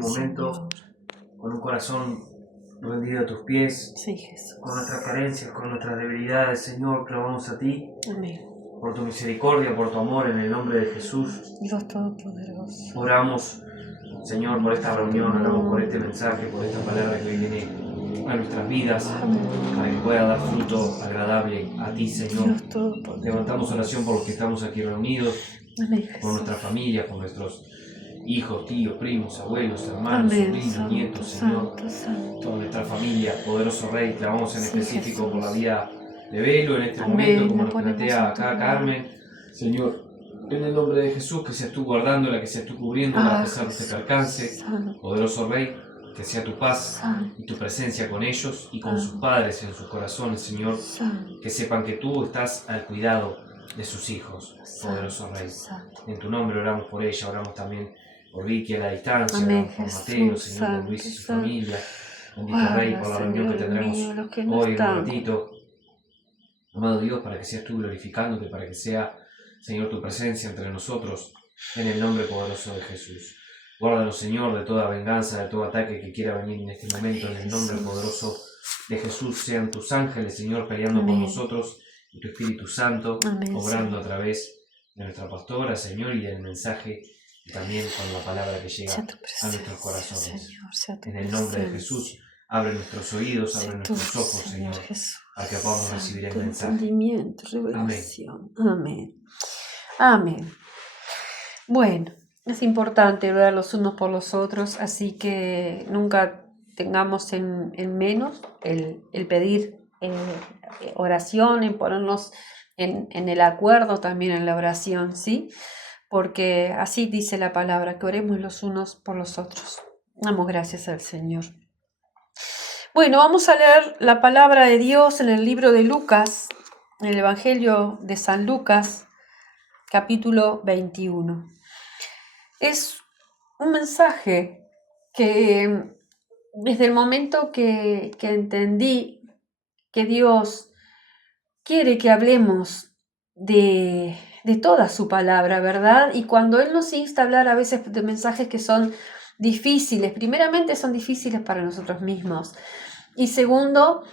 momento Señor. con un corazón rendido a tus pies, Sí, Jesús. con nuestras carencias, con nuestras debilidades, Señor, clamamos a ti Amén. por tu misericordia, por tu amor, en el nombre de Jesús. Dios Todopoderoso. Oramos, Señor, por esta reunión, oramos por este mensaje, por esta palabra que hoy viene a nuestras vidas, Amén. para que pueda dar fruto agradable a ti, Señor. Dios Todopoderoso. Levantamos oración por los que estamos aquí reunidos, Amén, por Jesús. nuestra familia, por nuestros hijos, tíos, primos, abuelos, hermanos, Amén. sobrinos, Santo, nietos, Señor. santo, santo. Toda nuestra familia, poderoso Rey, clamamos en Sí, específico Jesús. por la vida de Velo en este Amén, momento, como la nos ponemos plantea en tu acá mano. Carmen. Señor, en el nombre de Jesús, que seas tú guardándola, que seas tú cubriéndola a pesar de este percance. Santo, Poderoso Rey, que sea tu paz santo, y tu presencia con ellos y con sus padres en sus corazones, Señor. santo. Que sepan que tú estás al cuidado de sus hijos, poderoso Santo, Rey. santo. En tu nombre oramos por ella, oramos también por Vicky a la distancia, Amén, oramos por Jesús, Mateo, Señor, por santo, Luis y su santo. familia. Bendito Rey, por la reunión que Señor tendremos mío, los que no hoy en un están. ratito. Amado Dios, para que seas tú glorificándote, para que sea, Señor, tu presencia entre nosotros, en el nombre poderoso de Jesús. Guárdanos, Señor, de toda venganza, de todo ataque que quiera venir en este momento, en el nombre poderoso de Jesús. Sean tus ángeles, Señor, peleando por Amén. nosotros, y tu Espíritu Santo, Amén, obrando Señor. a través de nuestra pastora, Señor, y del mensaje, y también con la palabra que llega Sea tu a presencia, nuestros corazones. Señor, sea tu En el nombre de presencia. Jesús, abre nuestros oídos, abre Sea tu nuestros ojos, Señor, Jesús. para que podamos recibir el Santo mensaje. entendimiento, revelación. Amén. Amén. Bueno, es importante ver los unos por los otros, así que nunca tengamos en menos el pedir oración, en ponernos en el acuerdo también en la oración, ¿sí? Porque así dice la palabra, que oremos los unos por los otros. Damos gracias al Señor. Bueno, vamos a leer la palabra de Dios en el libro de Lucas, en el Evangelio de San Lucas, capítulo 21. Es un mensaje que desde el momento que entendí que Dios quiere que hablemos de toda su palabra, ¿verdad? Y cuando Él nos insta a hablar a veces de mensajes que son difíciles, primeramente son difíciles para nosotros mismos. Y segundo,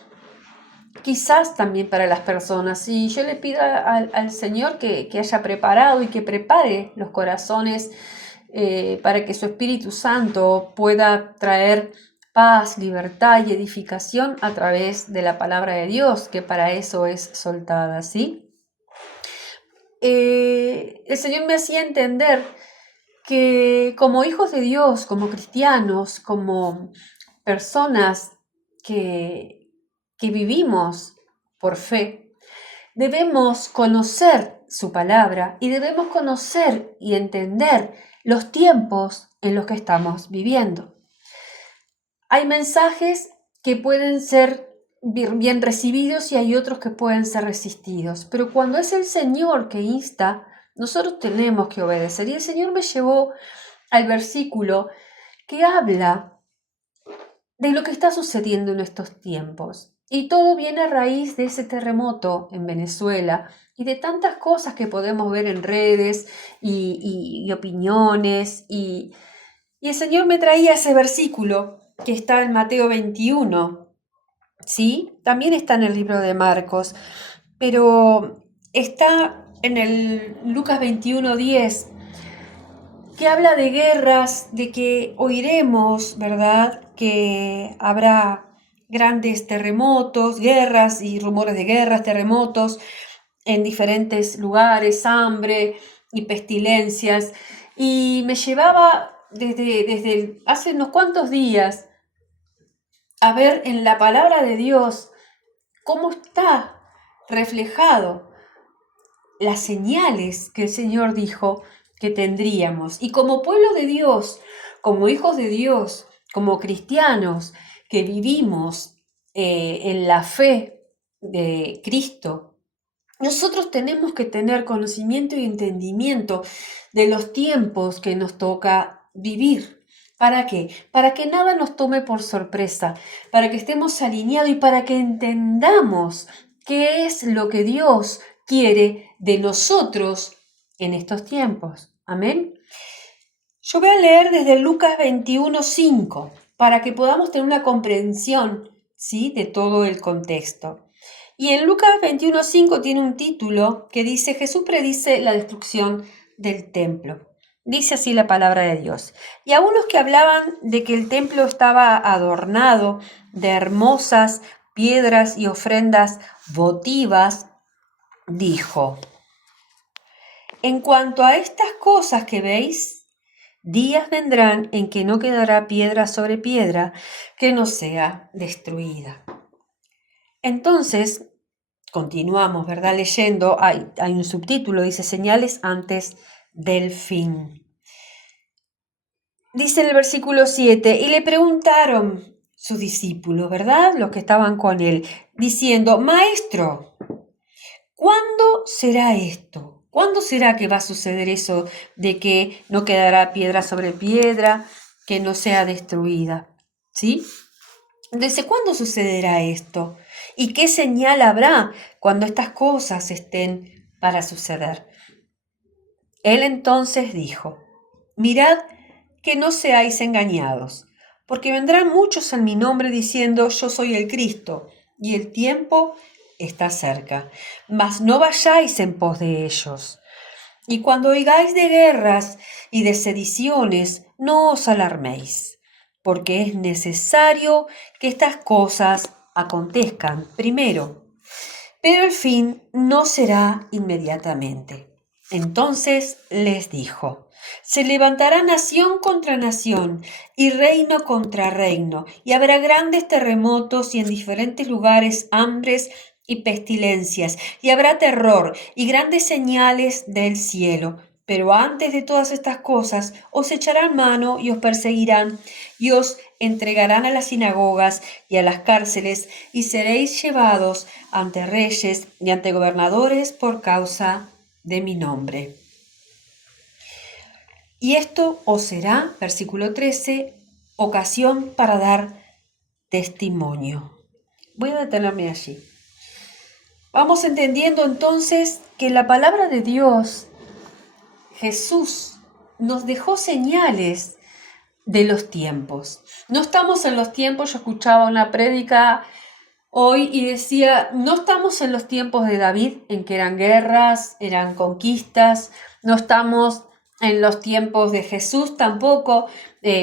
quizás también para las personas. Y yo le pido al Señor que haya preparado y que prepare los corazones para que su Espíritu Santo pueda traer paz, libertad y edificación a través de la palabra de Dios, que para eso es soltada, ¿sí? El Señor me hacía entender que como hijos de Dios, como cristianos, como personas que vivimos por fe, debemos conocer su palabra y debemos conocer y entender los tiempos en los que estamos viviendo. Hay mensajes que pueden ser bien recibidos y hay otros que pueden ser resistidos, pero cuando es el Señor que insta, nosotros tenemos que obedecer. Y el Señor me llevó al versículo que habla de lo que está sucediendo en estos tiempos. Y todo viene a raíz de ese terremoto en Venezuela y de tantas cosas que podemos ver en redes y opiniones. Y el Señor me traía ese versículo que está en Mateo 21, ¿sí? También está en el libro de Marcos, pero está en el Lucas 21:10, que habla de guerras, de que oiremos, ¿verdad?, que habrá grandes terremotos, guerras y rumores de guerras, terremotos en diferentes lugares, hambre y pestilencias. Y me llevaba desde hace unos cuantos días a ver en la palabra de Dios cómo está reflejado las señales que el Señor dijo que tendríamos. Y como pueblo de Dios, como hijos de Dios, como cristianos que vivimos en la fe de Cristo, nosotros tenemos que tener conocimiento y entendimiento de los tiempos que nos toca vivir. ¿Para qué? Para que nada nos tome por sorpresa, para que estemos alineados y para que entendamos qué es lo que Dios quiere de nosotros en estos tiempos. Amén. Yo voy a leer desde Lucas 21:5 para que podamos tener una comprensión, ¿sí?, de todo el contexto. Y en Lucas 21:5 tiene un título que dice: Jesús predice la destrucción del templo. Dice así la palabra de Dios. Y a unos que hablaban de que el templo estaba adornado de hermosas piedras y ofrendas votivas, dijo: en cuanto a estas cosas que veis, días vendrán en que no quedará piedra sobre piedra que no sea destruida. Entonces, continuamos, ¿verdad? Leyendo, hay un subtítulo, dice señales antes del fin. Dice en el versículo 7, y le preguntaron sus discípulos, ¿verdad?, los que estaban con él, diciendo: Maestro, ¿cuándo será esto? ¿Cuándo será que va a suceder eso de que no quedará piedra sobre piedra, que no sea destruida? ¿Sí? ¿Desde cuándo sucederá esto? ¿Y qué señal habrá cuando estas cosas estén para suceder? Él entonces dijo: mirad que no seáis engañados, porque vendrán muchos en mi nombre diciendo: yo soy el Cristo, y el tiempo está cerca. Mas no vayáis en pos de ellos. Y cuando oigáis de guerras y de sediciones, no os alarméis, porque es necesario que estas cosas acontezcan primero, pero el fin no será inmediatamente. Entonces les dijo: se levantará nación contra nación y reino contra reino, y habrá grandes terremotos y en diferentes lugares hambres y pestilencias, y habrá terror y grandes señales del cielo. Pero antes de todas estas cosas os echarán mano y os perseguirán y os entregarán a las sinagogas y a las cárceles y seréis llevados ante reyes y ante gobernadores por causa de mi nombre. Y esto os será, versículo 13, ocasión para dar testimonio. Voy a detenerme allí. Vamos entendiendo entonces que la palabra de Dios, Jesús, nos dejó señales de los tiempos. No estamos en los tiempos, yo escuchaba una prédica hoy y decía, no estamos en los tiempos de David, en que eran guerras, eran conquistas, no estamos en los tiempos de Jesús tampoco,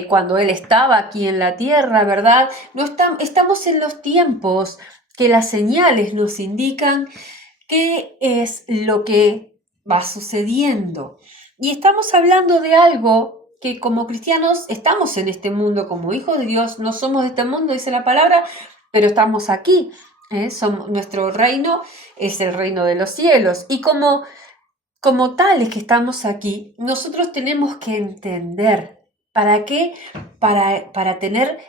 cuando Él estaba aquí en la tierra, ¿verdad? No estamos en los tiempos que las señales nos indican qué es lo que va sucediendo. Y estamos hablando de algo que como cristianos estamos en este mundo, como hijos de Dios, no somos de este mundo, dice la palabra, pero estamos aquí. Nuestro reino es el reino de los cielos. Y como tales que estamos aquí, nosotros tenemos que entender. ¿Para qué? Para tener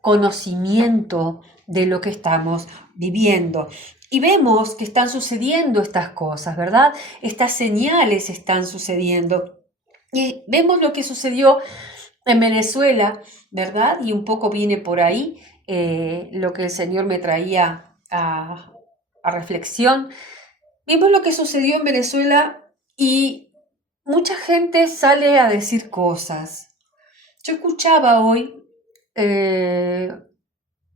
conocimiento de lo que estamos viviendo. Y vemos que están sucediendo estas cosas, ¿verdad? Estas señales están sucediendo. Y vemos lo que sucedió en Venezuela, ¿verdad? Y un poco viene por ahí lo que el Señor me traía a reflexión. Vimos lo que sucedió en Venezuela y mucha gente sale a decir cosas. Yo escuchaba hoy,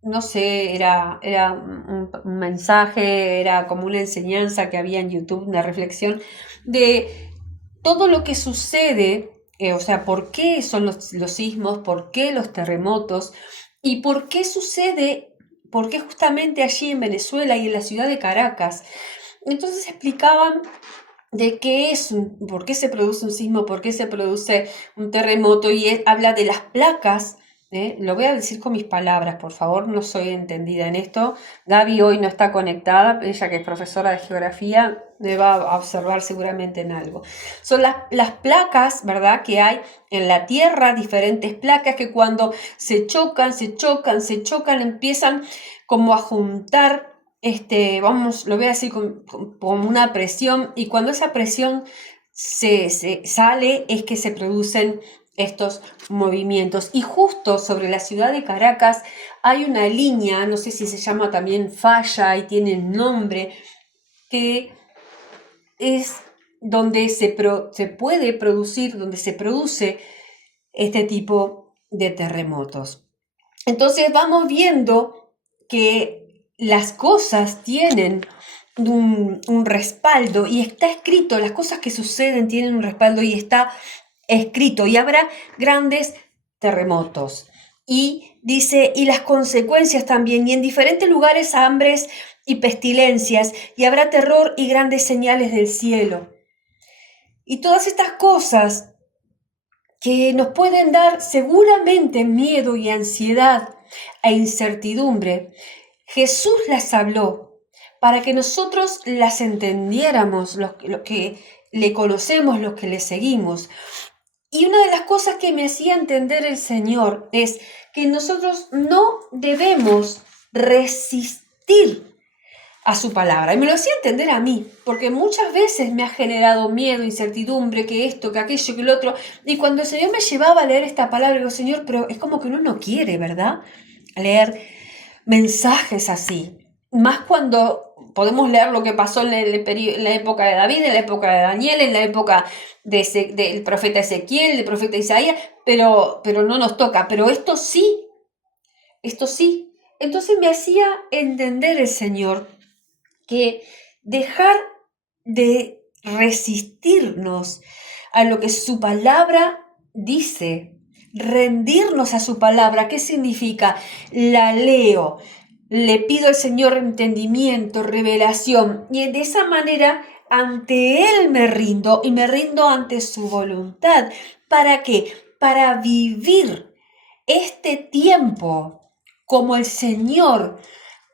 no sé, era un mensaje, era como una enseñanza que había en YouTube, una reflexión de todo lo que sucede, o sea, por qué son los sismos, por qué los terremotos y por qué sucede, por qué justamente allí en Venezuela y en la ciudad de Caracas. Entonces explicaban de qué es, por qué se produce un sismo, por qué se produce un terremoto y habla de las placas. Lo voy a decir con mis palabras, por favor, no soy entendida en esto. Gaby hoy no está conectada, ella que es profesora de geografía me va a observar seguramente en algo. Son las placas, ¿verdad?, que hay en la Tierra, diferentes placas que cuando se chocan, empiezan como a juntar, lo voy a decir como una presión, y cuando esa presión se sale es que se producen estos movimientos. Y justo sobre la ciudad de Caracas hay una línea, no sé si se llama también falla y tiene el nombre, que es donde se puede producir, donde se produce este tipo de terremotos. Entonces vamos viendo que las cosas tienen un respaldo y está escrito, las cosas que suceden tienen un respaldo y está escrito, y habrá grandes terremotos. Y dice, y las consecuencias también, y en diferentes lugares hambres y pestilencias, y habrá terror y grandes señales del cielo. Y todas estas cosas que nos pueden dar seguramente miedo y ansiedad e incertidumbre, Jesús las habló para que nosotros las entendiéramos, los que le conocemos, los que le seguimos. Y una de las cosas que me hacía entender el Señor es que nosotros no debemos resistir a su palabra. Y me lo hacía entender a mí, porque muchas veces me ha generado miedo, incertidumbre, que esto, que aquello, que lo otro. Y cuando el Señor me llevaba a leer esta palabra, digo, Señor, pero es como que uno no quiere, ¿verdad? Leer mensajes así. Más cuando podemos leer lo que pasó en la época de David, en la época de Daniel, en la época del profeta Ezequiel, del profeta Isaías, pero no nos toca. Pero esto sí. Entonces me hacía entender el Señor que dejar de resistirnos a lo que su palabra dice, rendirnos a su palabra. ¿Qué significa? La leo, le pido al Señor entendimiento, revelación, y de esa manera ante Él me rindo y me rindo ante su voluntad. ¿Para qué? Para vivir este tiempo como el Señor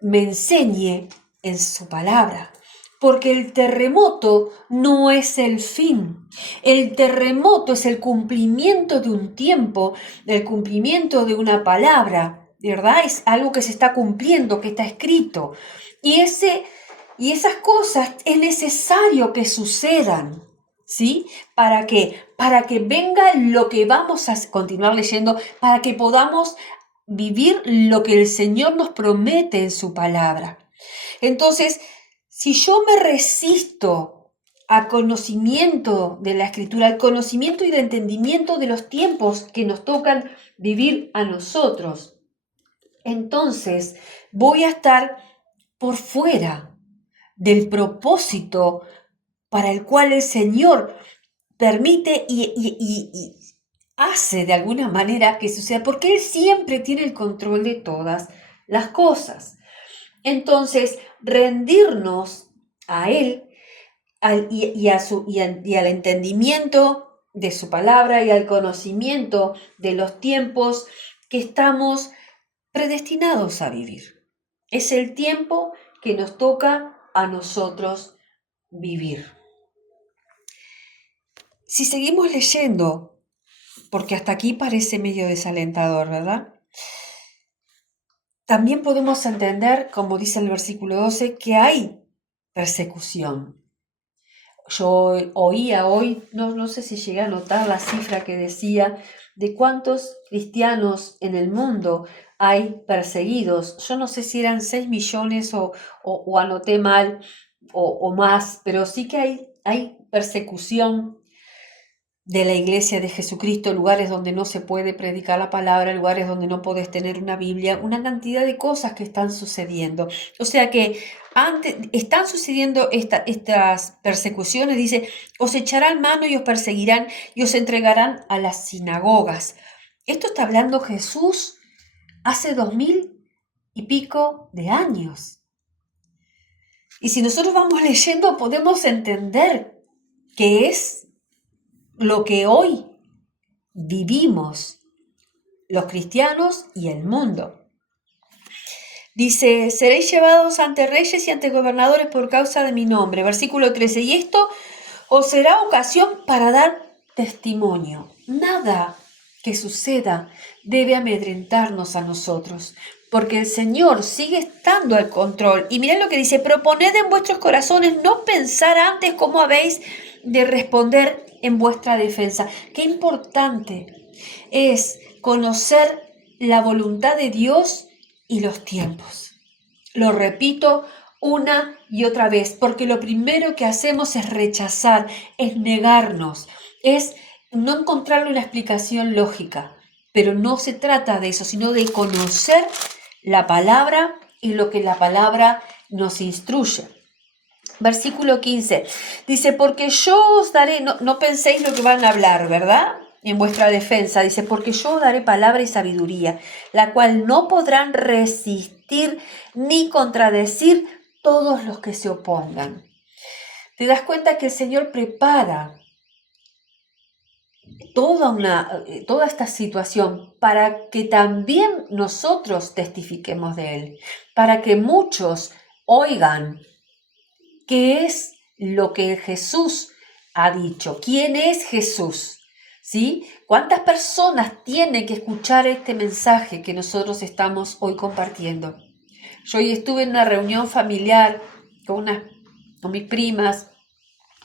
me enseñe en su palabra. Porque el terremoto no es el fin. El terremoto es el cumplimiento de un tiempo, el cumplimiento de una palabra, ¿verdad? Es algo que se está cumpliendo, que está escrito. Y esas cosas es necesario que sucedan, ¿sí? ¿Para qué? Para que venga lo que vamos a continuar leyendo, para que podamos vivir lo que el Señor nos promete en su palabra. Entonces, si yo me resisto al conocimiento de la Escritura, al conocimiento y de entendimiento de los tiempos que nos tocan vivir a nosotros, entonces voy a estar por fuera del propósito para el cual el Señor permite y hace de alguna manera que suceda, porque Él siempre tiene el control de todas las cosas. Entonces, rendirnos a Él y al entendimiento de su palabra y al conocimiento de los tiempos que estamos predestinados a vivir. Es el tiempo que nos toca a nosotros vivir. Si seguimos leyendo, porque hasta aquí parece medio desalentador, ¿verdad? También podemos entender, como dice el versículo 12, que hay persecución. Yo oía hoy, no sé si llegué a notar la cifra que decía de cuántos cristianos en el mundo hay perseguidos. Yo no sé si eran 6 millones o anoté mal o más, pero sí que hay persecución de la iglesia de Jesucristo, lugares donde no se puede predicar la palabra, lugares donde no podés tener una Biblia, una cantidad de cosas que están sucediendo. O sea que están sucediendo estas persecuciones, dice, os echarán mano y os perseguirán y os entregarán a las sinagogas. Esto está hablando Jesús hace 2000 y pico de años. Y si nosotros vamos leyendo, podemos entender que es lo que hoy vivimos los cristianos y el mundo. Dice, seréis llevados ante reyes y ante gobernadores por causa de mi nombre. Versículo 13. Y esto os será ocasión para dar testimonio. Nada que suceda debe amedrentarnos a nosotros, porque el Señor sigue estando al control. Y mirad lo que dice, proponed en vuestros corazones no pensar antes cómo habéis de responder en vuestra defensa. Qué importante es conocer la voluntad de Dios y los tiempos. Lo repito una y otra vez, porque lo primero que hacemos es rechazar, es negarnos, es no encontrarle una explicación lógica, pero no se trata de eso, sino de conocer la palabra y lo que la palabra nos instruye. Versículo 15 dice, porque yo os daré, no penséis lo que van a hablar, ¿verdad? En vuestra defensa, dice, porque yo os daré palabra y sabiduría, la cual no podrán resistir ni contradecir todos los que se opongan. Te das cuenta que el Señor prepara toda esta situación para que también nosotros testifiquemos de Él, para que muchos oigan qué es lo que Jesús ha dicho, quién es Jesús, ¿sí? ¿Cuántas personas tienen que escuchar este mensaje que nosotros estamos hoy compartiendo? Yo hoy estuve en una reunión familiar con mis primas,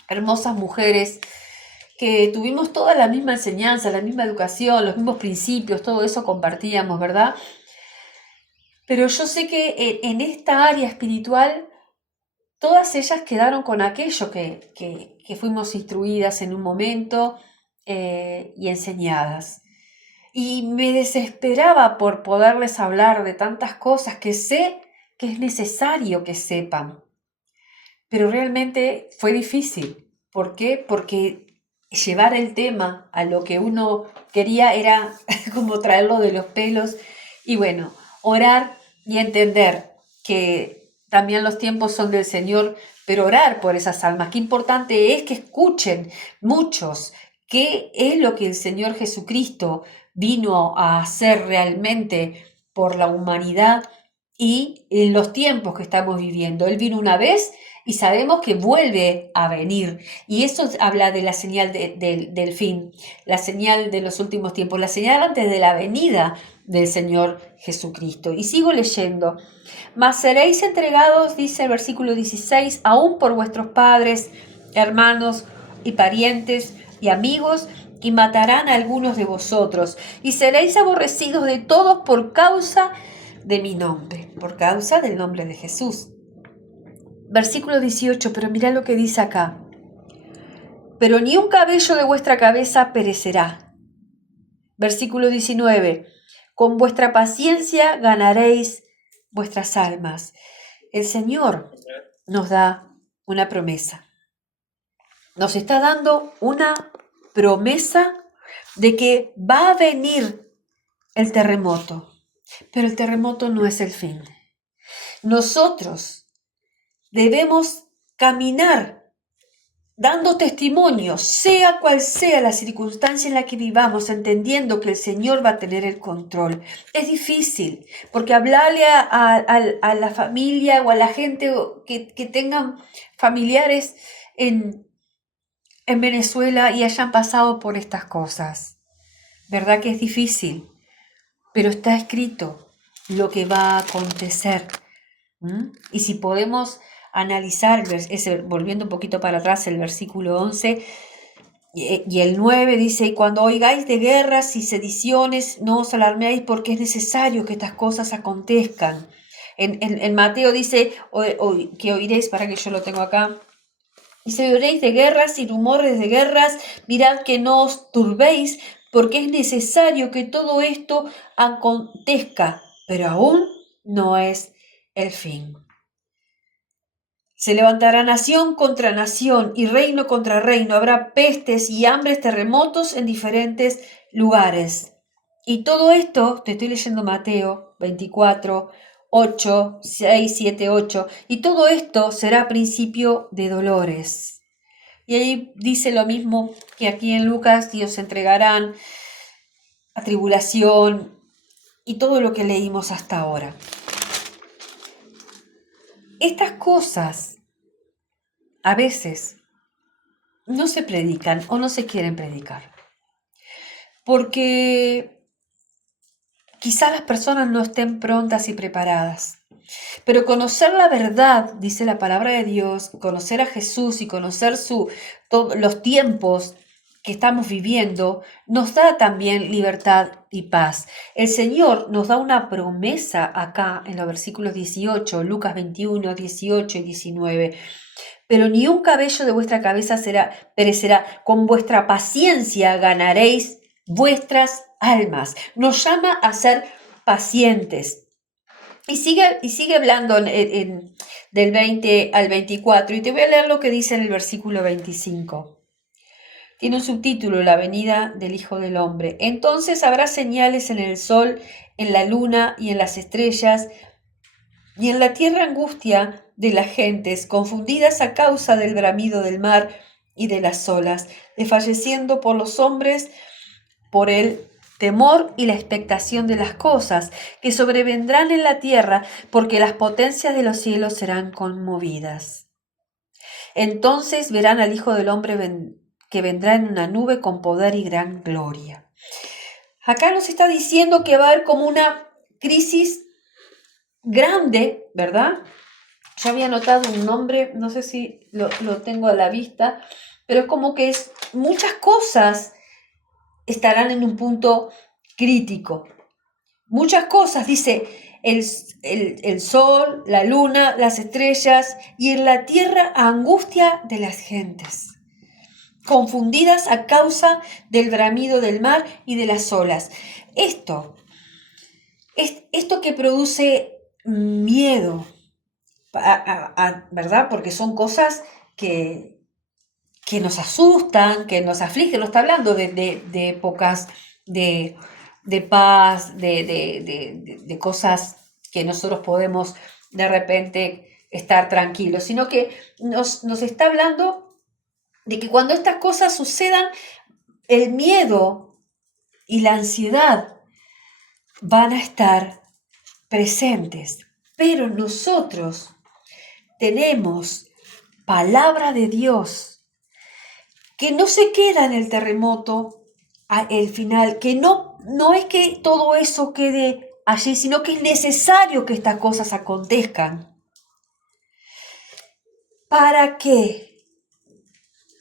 hermosas mujeres, que tuvimos toda la misma enseñanza, la misma educación, los mismos principios, todo eso compartíamos, ¿verdad? Pero yo sé que en esta área espiritual, todas ellas quedaron con aquello que fuimos instruidas en un momento y enseñadas. Y me desesperaba por poderles hablar de tantas cosas que sé que es necesario que sepan. Pero realmente fue difícil. ¿Por qué? Porque llevar el tema a lo que uno quería era como traerlo de los pelos. Y bueno, orar y entender que también los tiempos son del Señor, pero orar por esas almas. Qué importante es que escuchen muchos qué es lo que el Señor Jesucristo vino a hacer realmente por la humanidad y en los tiempos que estamos viviendo. Él vino una vez y sabemos que vuelve a venir. Y eso habla de la señal del fin, la señal de los últimos tiempos, la señal antes de la venida del Señor Jesucristo. Y sigo leyendo. Mas seréis entregados, dice el versículo 16, aún por vuestros padres, hermanos y parientes y amigos, y matarán a algunos de vosotros, y seréis aborrecidos de todos por causa de mi nombre, por causa del nombre de Jesús. Versículo 18, pero mirá lo que dice acá. Pero ni un cabello de vuestra cabeza perecerá. Versículo 19, con vuestra paciencia ganaréis vuestras almas. El Señor nos da una promesa. Nos está dando una promesa de que va a venir el terremoto, pero el terremoto no es el fin. Nosotros debemos caminar dando testimonio, sea cual sea la circunstancia en la que vivamos, entendiendo que el Señor va a tener el control. Es difícil, porque hablarle a la familia o a la gente que tengan familiares en Venezuela y hayan pasado por estas cosas. ¿Verdad que es difícil? Pero está escrito lo que va a acontecer. Y si podemos analizar, volviendo un poquito para atrás, el versículo 11 y el 9 dice, y cuando oigáis de guerras y sediciones, no os alarméis porque es necesario que estas cosas acontezcan. En Mateo dice, que oiréis, para que yo lo tengo acá, dice, oiréis de guerras y rumores de guerras, mirad que no os turbéis, porque es necesario que todo esto acontezca, pero aún no es el fin. Se levantará nación contra nación y reino contra reino. Habrá pestes y hambres, terremotos en diferentes lugares. Y todo esto, te estoy leyendo Mateo 24, 8, 6, 7, 8. Y todo esto será principio de dolores. Y ahí dice lo mismo que aquí en Lucas, y os entregarán a tribulación y todo lo que leímos hasta ahora. Estas cosas a veces no se predican o no se quieren predicar, porque quizás las personas no estén prontas y preparadas. Pero conocer la verdad, dice la palabra de Dios, conocer a Jesús y conocer los tiempos que estamos viviendo, nos da también libertad y paz. El Señor nos da una promesa acá en los versículos 18, Lucas 21, 18 y 19. pero ni un cabello de vuestra cabeza perecerá. Con vuestra paciencia ganaréis vuestras almas. Nos llama a ser pacientes. Y sigue hablando del 20 al 24, y te voy a leer lo que dice en el versículo 25. Tiene un subtítulo, La venida del Hijo del Hombre. Entonces habrá señales en el sol, en la luna y en las estrellas, y en la tierra angustia de las gentes, confundidas a causa del bramido del mar y de las olas, desfalleciendo por los hombres por el temor y la expectación de las cosas que sobrevendrán en la tierra, porque las potencias de los cielos serán conmovidas. Entonces verán al Hijo del Hombre que vendrá en una nube con poder y gran gloria. Acá nos está diciendo que va a haber como una crisis grande, ¿verdad? Yo había anotado un nombre, no sé si lo tengo a la vista, pero es como que muchas cosas estarán en un punto crítico. Muchas cosas, dice, el sol, la luna, las estrellas, y en la tierra angustia de las gentes, confundidas a causa del bramido del mar y de las olas. Esto que produce miedo, ¿verdad? Porque son cosas que nos asustan, que nos afligen. No está hablando de épocas de paz, de cosas que nosotros podemos de repente estar tranquilos, sino que nos está hablando de que cuando estas cosas sucedan, el miedo y la ansiedad van a estar presentes. Pero nosotros tenemos palabra de Dios que no se queda en el terremoto al final, que no es que todo eso quede allí, sino que es necesario que estas cosas acontezcan. ¿Para qué?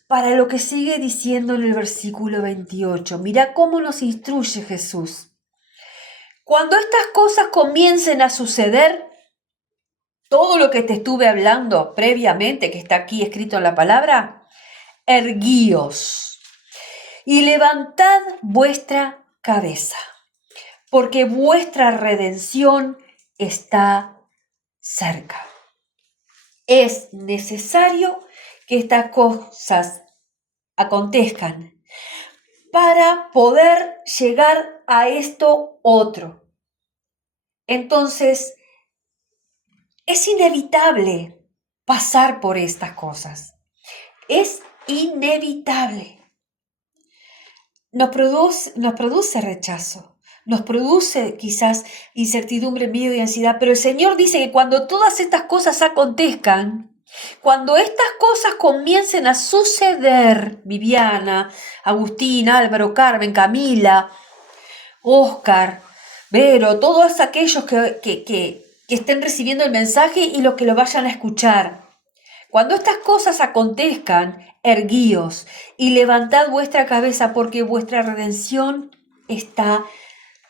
Para lo que sigue diciendo en el versículo 28. Mira cómo nos instruye Jesús. Cuando estas cosas comiencen a suceder, todo lo que te estuve hablando previamente, que está aquí escrito en la palabra, erguíos y levantad vuestra cabeza, porque vuestra redención está cerca. Es necesario que estas cosas acontezcan para poder llegar a esto otro. Entonces, es inevitable pasar por estas cosas. Es inevitable. Nos produce rechazo, nos produce quizás incertidumbre, miedo y ansiedad, pero el Señor dice que cuando todas estas cosas acontezcan, cuando estas cosas comiencen a suceder, Viviana, Agustín, Álvaro, Carmen, Camila, Óscar, Vero, todos aquellos que estén recibiendo el mensaje y los que lo vayan a escuchar, cuando estas cosas acontezcan, erguíos y levantad vuestra cabeza, porque vuestra redención está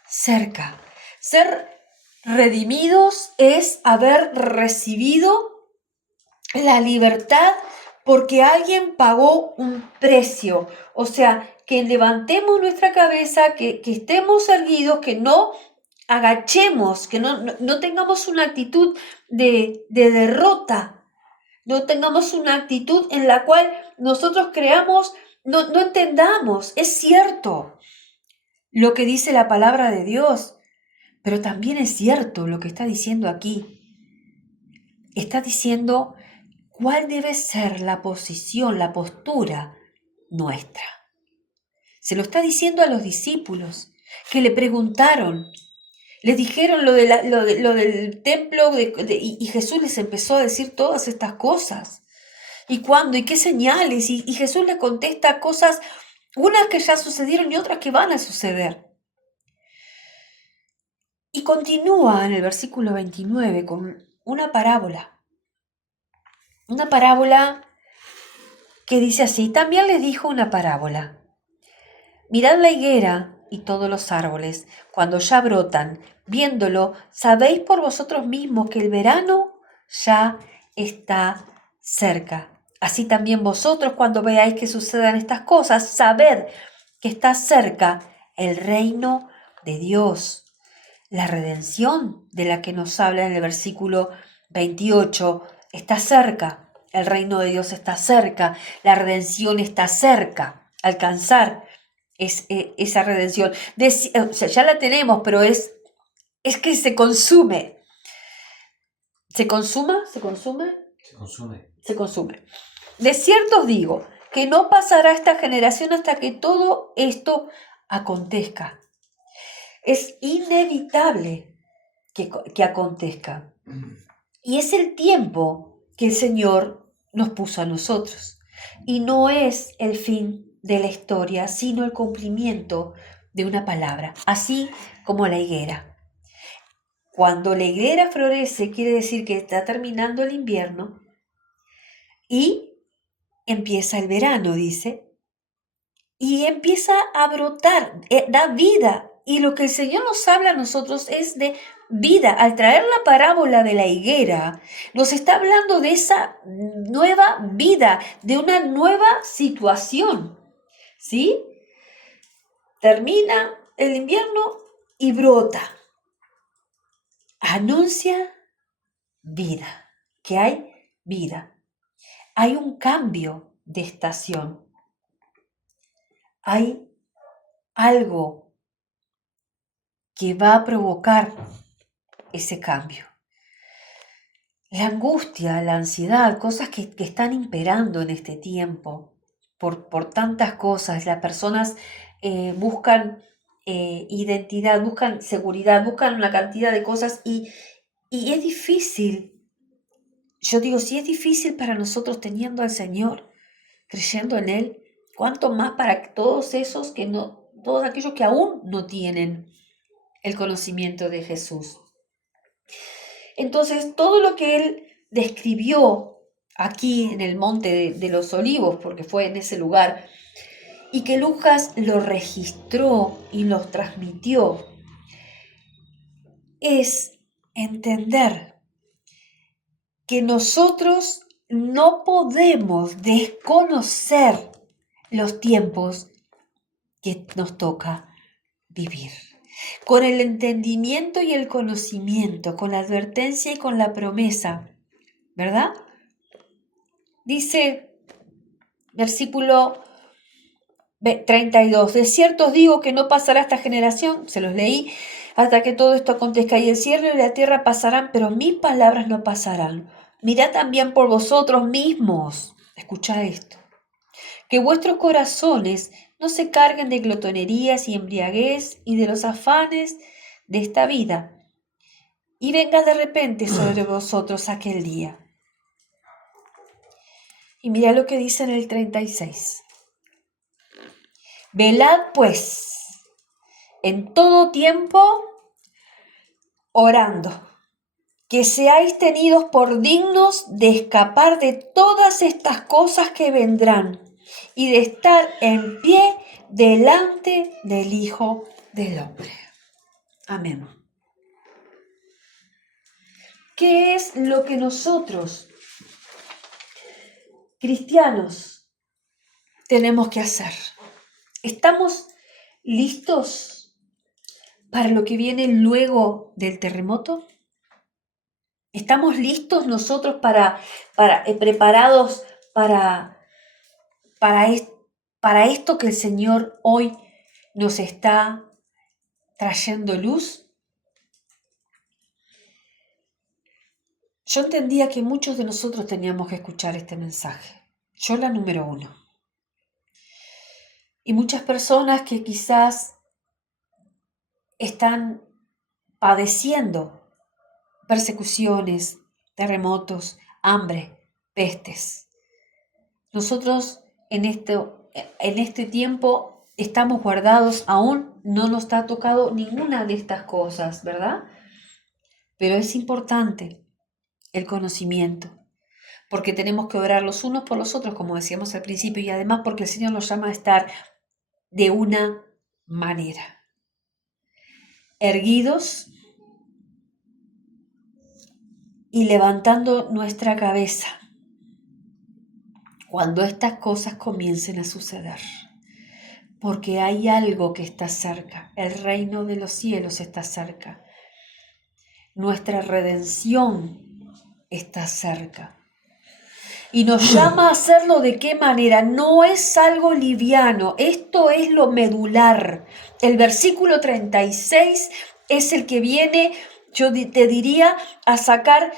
cerca. Ser redimidos es haber recibido la libertad porque alguien pagó un precio. O sea, que levantemos nuestra cabeza, que estemos erguidos, que no agachemos, que no tengamos una actitud de derrota. No tengamos una actitud en la cual nosotros creamos, no entendamos. Es cierto lo que dice la palabra de Dios, pero también es cierto lo que está diciendo aquí. Está diciendo cuál debe ser la posición, la postura nuestra. Se lo está diciendo a los discípulos que le preguntaron. Les dijeron lo del templo y Jesús les empezó a decir todas estas cosas. ¿Y cuándo? ¿Y qué señales? Y Jesús les contesta cosas, unas que ya sucedieron y otras que van a suceder. Y continúa en el versículo 29 con una parábola. Una parábola que dice así: también les dijo una parábola. Mirad la higuera y todos los árboles, cuando ya brotan, viéndolo, sabéis por vosotros mismos que el verano ya está cerca. Así también vosotros, cuando veáis que sucedan estas cosas, sabed que está cerca el reino de Dios. La redención de la que nos habla en el versículo 28 está cerca. El reino de Dios está cerca. La redención está cerca. Alcanzar esa redención. O sea, ya la tenemos, pero es que se consume. ¿Se consuma? ¿Se consume? Se consume. Se consume. De cierto os digo que no pasará esta generación hasta que todo esto acontezca. Es inevitable que acontezca. Y es el tiempo que el Señor nos puso a nosotros. Y no es el fin de la historia, sino el cumplimiento de una palabra, así como la higuera. Cuando la higuera florece, quiere decir que está terminando el invierno y empieza el verano, dice, y empieza a brotar, da vida. Y lo que el Señor nos habla a nosotros es de vida. Al traer la parábola de la higuera, nos está hablando de esa nueva vida, de una nueva situación. ¿Sí? Termina el invierno y brota. Anuncia vida, que hay vida. Hay un cambio de estación. Hay algo que va a provocar ese cambio. La angustia, la ansiedad, cosas que están imperando en este tiempo por tantas cosas. Las personas buscan identidad, buscan seguridad, buscan una cantidad de cosas y es difícil. Yo digo, si es difícil para nosotros teniendo al Señor, creyendo en Él, ¿cuánto más para todos esos que no, todos aquellos que aún no tienen el conocimiento de Jesús? Entonces, todo lo que Él describió aquí en el Monte de los Olivos, porque fue en ese lugar, y que Lucas lo registró y lo transmitió, es entender que nosotros no podemos desconocer los tiempos que nos toca vivir. Con el entendimiento y el conocimiento, con la advertencia y con la promesa, ¿verdad? Dice, versículo 32, de cierto os digo que no pasará esta generación, se los leí, hasta que todo esto acontezca, y el cielo y la tierra pasarán, pero mis palabras no pasarán. Mirad también por vosotros mismos, escuchad esto, que vuestros corazones no se carguen de glotonerías y embriaguez y de los afanes de esta vida, y venga de repente sobre vosotros aquel día. Y mira lo que dice en el 36. Velad pues en todo tiempo orando, que seáis tenidos por dignos de escapar de todas estas cosas que vendrán y de estar en pie delante del Hijo del Hombre. Amén. ¿Qué es lo que nosotros, cristianos, tenemos que hacer? ¿Estamos listos para lo que viene luego del terremoto? ¿Estamos listos nosotros preparados para esto que el Señor hoy nos está trayendo luz? Yo entendía que muchos de nosotros teníamos que escuchar este mensaje. Yo la número 1. Y muchas personas que quizás están padeciendo persecuciones, terremotos, hambre, pestes. Nosotros en este tiempo estamos guardados, aún no nos ha tocado ninguna de estas cosas, ¿verdad? Pero es importante el conocimiento, porque tenemos que orar los unos por los otros, como decíamos al principio, y además porque el Señor nos llama a estar de una manera. Erguidos y levantando nuestra cabeza, cuando estas cosas comiencen a suceder. Porque hay algo que está cerca. El reino de los cielos está cerca. Nuestra redención está cerca. Y nos llama a hacerlo ¿de qué manera? No es algo liviano, esto es lo medular. El versículo 36 es el que viene, yo te diría, a sacar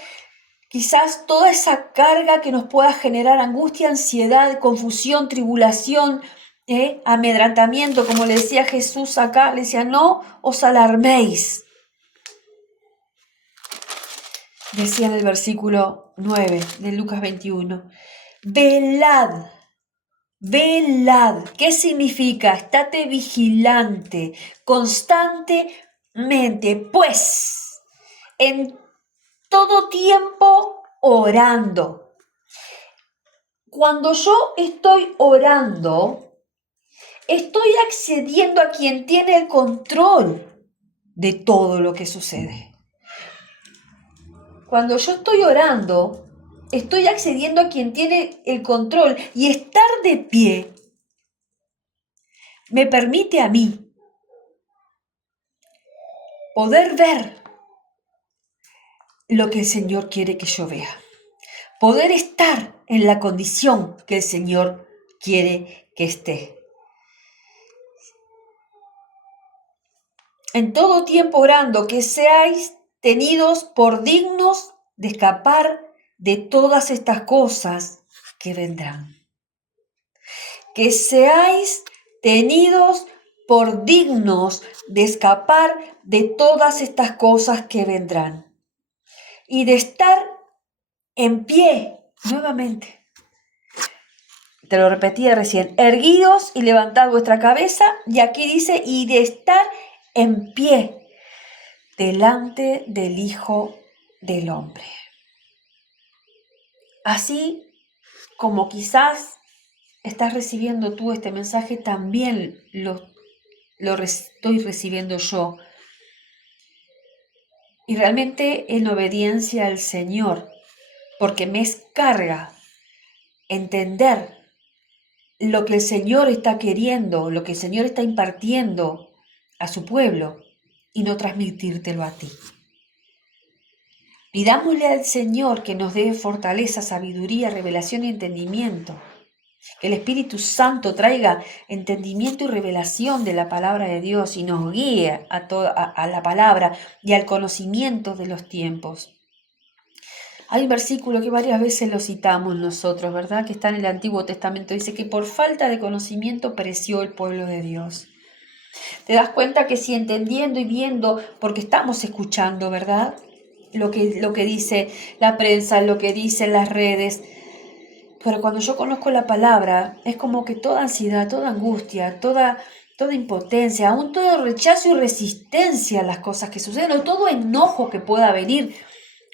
quizás toda esa carga que nos pueda generar angustia, ansiedad, confusión, tribulación, amedrantamiento, como le decía Jesús acá, le decía, no os alarméis. Decía en el versículo 9 de Lucas 21, velad, velad. ¿Qué significa? Estate vigilante, constantemente, pues, en todo tiempo orando. Cuando yo estoy orando, estoy accediendo a quien tiene el control de todo lo que sucede. Cuando yo estoy orando, estoy accediendo a quien tiene el control, y estar de pie me permite a mí poder ver lo que el Señor quiere que yo vea, poder estar en la condición que el Señor quiere que esté. En todo tiempo orando, que seáis tenidos por dignos de escapar de todas estas cosas que vendrán. Que seáis tenidos por dignos de escapar de todas estas cosas que vendrán. Y de estar en pie, nuevamente. Te lo repetía recién, erguidos y levantad vuestra cabeza, y aquí dice, y de estar en pie delante del Hijo del Hombre. Así como quizás estás recibiendo tú este mensaje, también lo estoy recibiendo yo. Y realmente en obediencia al Señor, porque me es carga entender lo que el Señor está queriendo, lo que el Señor está impartiendo a su pueblo y no transmitírtelo a ti. Pidámosle al Señor que nos dé fortaleza, sabiduría, revelación y entendimiento. Que el Espíritu Santo traiga entendimiento y revelación de la palabra de Dios y nos guíe a la palabra y al conocimiento de los tiempos. Hay un versículo que varias veces lo citamos nosotros, ¿verdad? Que está en el Antiguo Testamento. Dice que por falta de conocimiento pereció el pueblo de Dios. Te das cuenta que si entendiendo y viendo, porque estamos escuchando, ¿verdad? Lo que dice la prensa, lo que dicen las redes. Pero cuando yo conozco la palabra, es como que toda ansiedad, toda angustia, toda impotencia, aún todo rechazo y resistencia a las cosas que suceden, o todo enojo que pueda venir,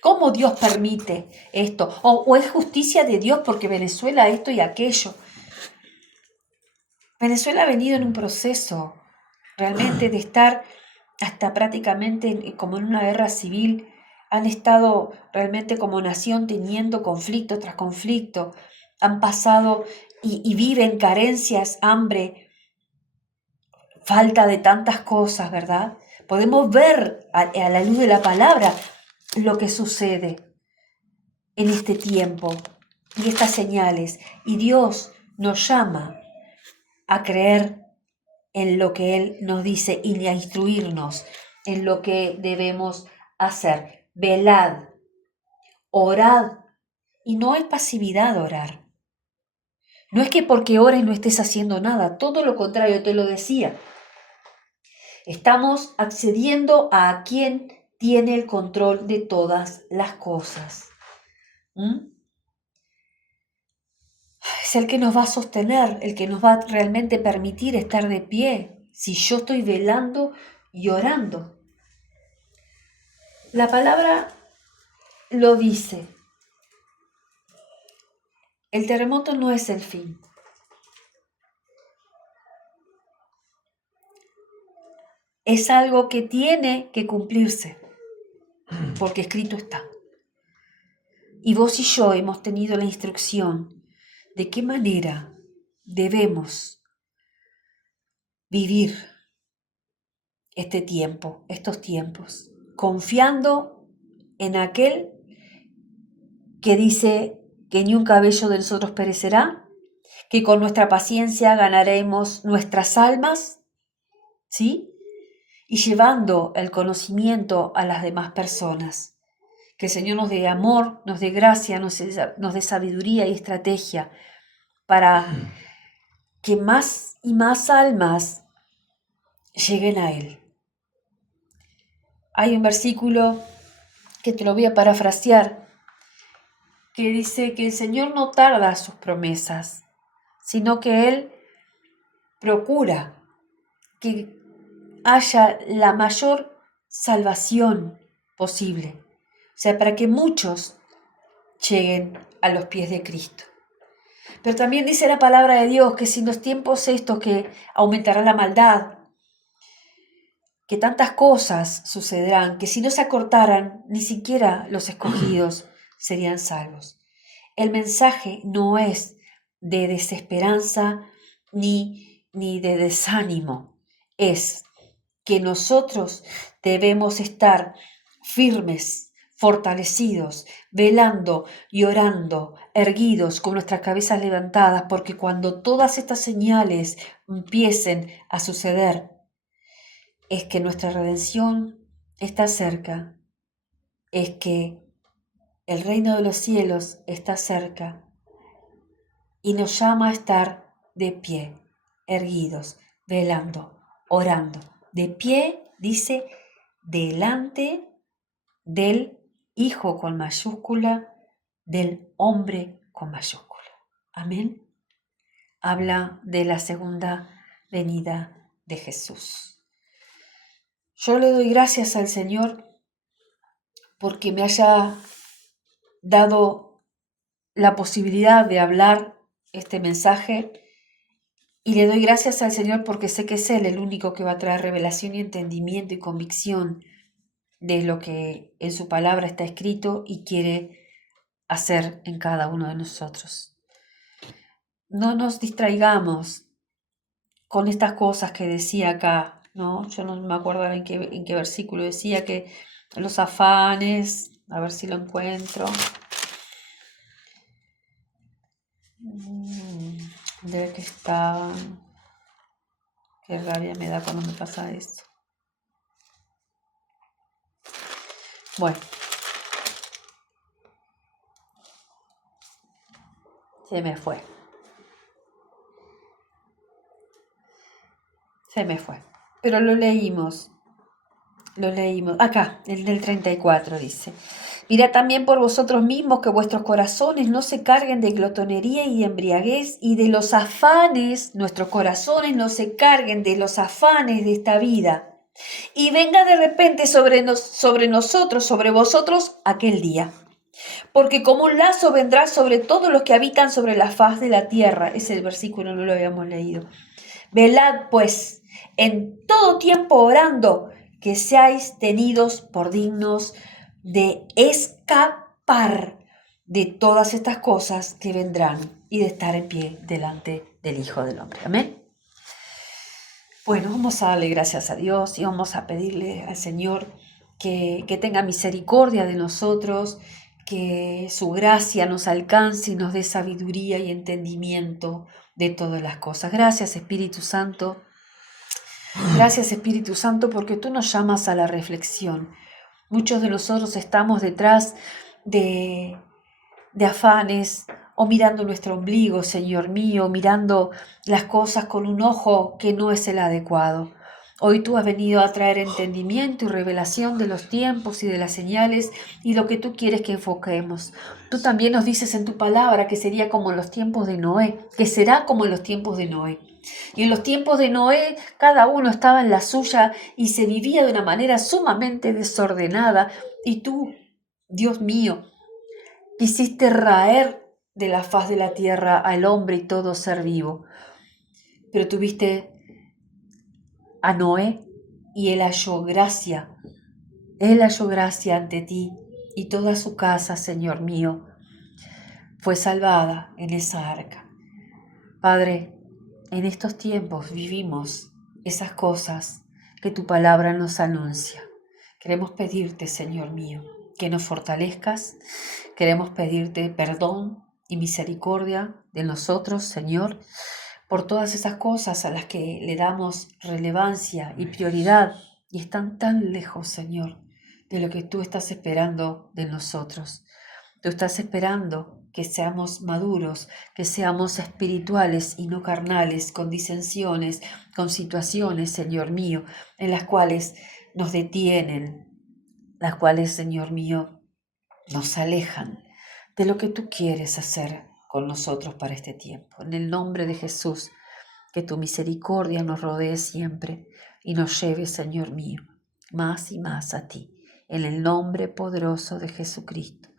¿cómo Dios permite esto? O es justicia de Dios porque Venezuela esto y aquello. Venezuela ha venido en un proceso realmente de estar hasta prácticamente como en una guerra civil. Han estado realmente como nación teniendo conflicto tras conflicto. Han pasado y viven carencias, hambre, falta de tantas cosas, ¿verdad? Podemos ver a la luz de la palabra lo que sucede en este tiempo y estas señales. Y Dios nos llama a creer en lo que Él nos dice y a instruirnos en lo que debemos hacer. Velad, orad, y no es pasividad orar. No es que porque ores no estés haciendo nada, todo lo contrario, te lo decía. Estamos accediendo a quien tiene el control de todas las cosas. Es el que nos va a sostener, el que nos va a realmente permitir estar de pie, si yo estoy velando y orando. La palabra lo dice. El terremoto no es el fin. Es algo que tiene que cumplirse, porque escrito está. Y vos y yo hemos tenido la instrucción de qué manera debemos vivir estos tiempos, confiando en aquel que dice que ni un cabello de nosotros perecerá, que con nuestra paciencia ganaremos nuestras almas, ¿sí? Y llevando el conocimiento a las demás personas. Que el Señor nos dé amor, nos dé gracia, nos dé sabiduría y estrategia para que más y más almas lleguen a Él. Hay un versículo que te lo voy a parafrasear, que dice que el Señor no tarda sus promesas, sino que Él procura que haya la mayor salvación posible. O sea, para que muchos lleguen a los pies de Cristo. Pero también dice la palabra de Dios que si en los tiempos estos que aumentará la maldad, que tantas cosas sucederán, que si no se acortaran, ni siquiera los escogidos serían salvos. El mensaje no es de desesperanza ni de desánimo, es que nosotros debemos estar firmes, fortalecidos, velando y orando, erguidos, con nuestras cabezas levantadas, porque cuando todas estas señales empiecen a suceder, es que nuestra redención está cerca, es que el reino de los cielos está cerca y nos llama a estar de pie, erguidos, velando, orando. De pie, dice, delante del Hijo con mayúscula, del hombre con mayúscula. Amén. Habla de la segunda venida de Jesús. Yo le doy gracias al Señor porque me haya dado la posibilidad de hablar este mensaje, y le doy gracias al Señor porque sé que es Él el único que va a traer revelación y entendimiento y convicción de lo que en su palabra está escrito y quiere hacer en cada uno de nosotros. No nos distraigamos con estas cosas que decía acá, ¿no? Yo no me acuerdo en qué versículo decía que los afanes, a ver si lo encuentro. Debe que está. Qué rabia me da cuando me pasa esto. Bueno. Se me fue. Pero lo leímos. Acá, el del 34 dice: mirad también por vosotros mismos que vuestros corazones no se carguen de glotonería y de embriaguez y de los afanes, nuestros corazones no se carguen de los afanes de esta vida. Y venga de repente sobre nosotros, sobre vosotros, aquel día. Porque como un lazo vendrá sobre todos los que habitan sobre la faz de la tierra. Ese versículo no lo habíamos leído. Velad, pues, en todo tiempo orando, que seáis tenidos por dignos de escapar de todas estas cosas que vendrán y de estar en pie delante del Hijo del Hombre. Amén. Bueno, vamos a darle gracias a Dios y vamos a pedirle al Señor que tenga misericordia de nosotros, que su gracia nos alcance y nos dé sabiduría y entendimiento de todas las cosas. Gracias, Espíritu Santo. Gracias, Espíritu Santo, porque tú nos llamas a la reflexión. Muchos de nosotros estamos detrás de afanes o mirando nuestro ombligo, Señor mío, mirando las cosas con un ojo que no es el adecuado. Hoy tú has venido a traer entendimiento y revelación de los tiempos y de las señales y lo que tú quieres que enfoquemos. Tú también nos dices en tu palabra que sería como en los tiempos de Noé, que será como en los tiempos de Noé. Y en los tiempos de Noé cada uno estaba en la suya y se vivía de una manera sumamente desordenada. Y tú, Dios mío, quisiste raer de la faz de la tierra al hombre y todo ser vivo. Pero tuviste a Noé y él halló gracia. Él halló gracia ante ti y toda su casa, Señor mío, fue salvada en esa arca. Padre, en estos tiempos vivimos esas cosas que tu palabra nos anuncia. Queremos pedirte, Señor mío, que nos fortalezcas. Queremos pedirte perdón y misericordia de nosotros, Señor, por todas esas cosas a las que le damos relevancia y prioridad y están tan lejos, Señor, de lo que tú estás esperando de nosotros. Tú estás esperando que seamos maduros, que seamos espirituales y no carnales, con disensiones, con situaciones, Señor mío, en las cuales nos detienen, las cuales, Señor mío, nos alejan de lo que tú quieres hacer con nosotros para este tiempo. En el nombre de Jesús, que tu misericordia nos rodee siempre y nos lleve, Señor mío, más y más a ti. En el nombre poderoso de Jesucristo.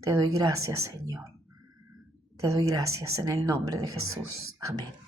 Te doy gracias, Señor. Te doy gracias en el nombre de Jesús. Amén.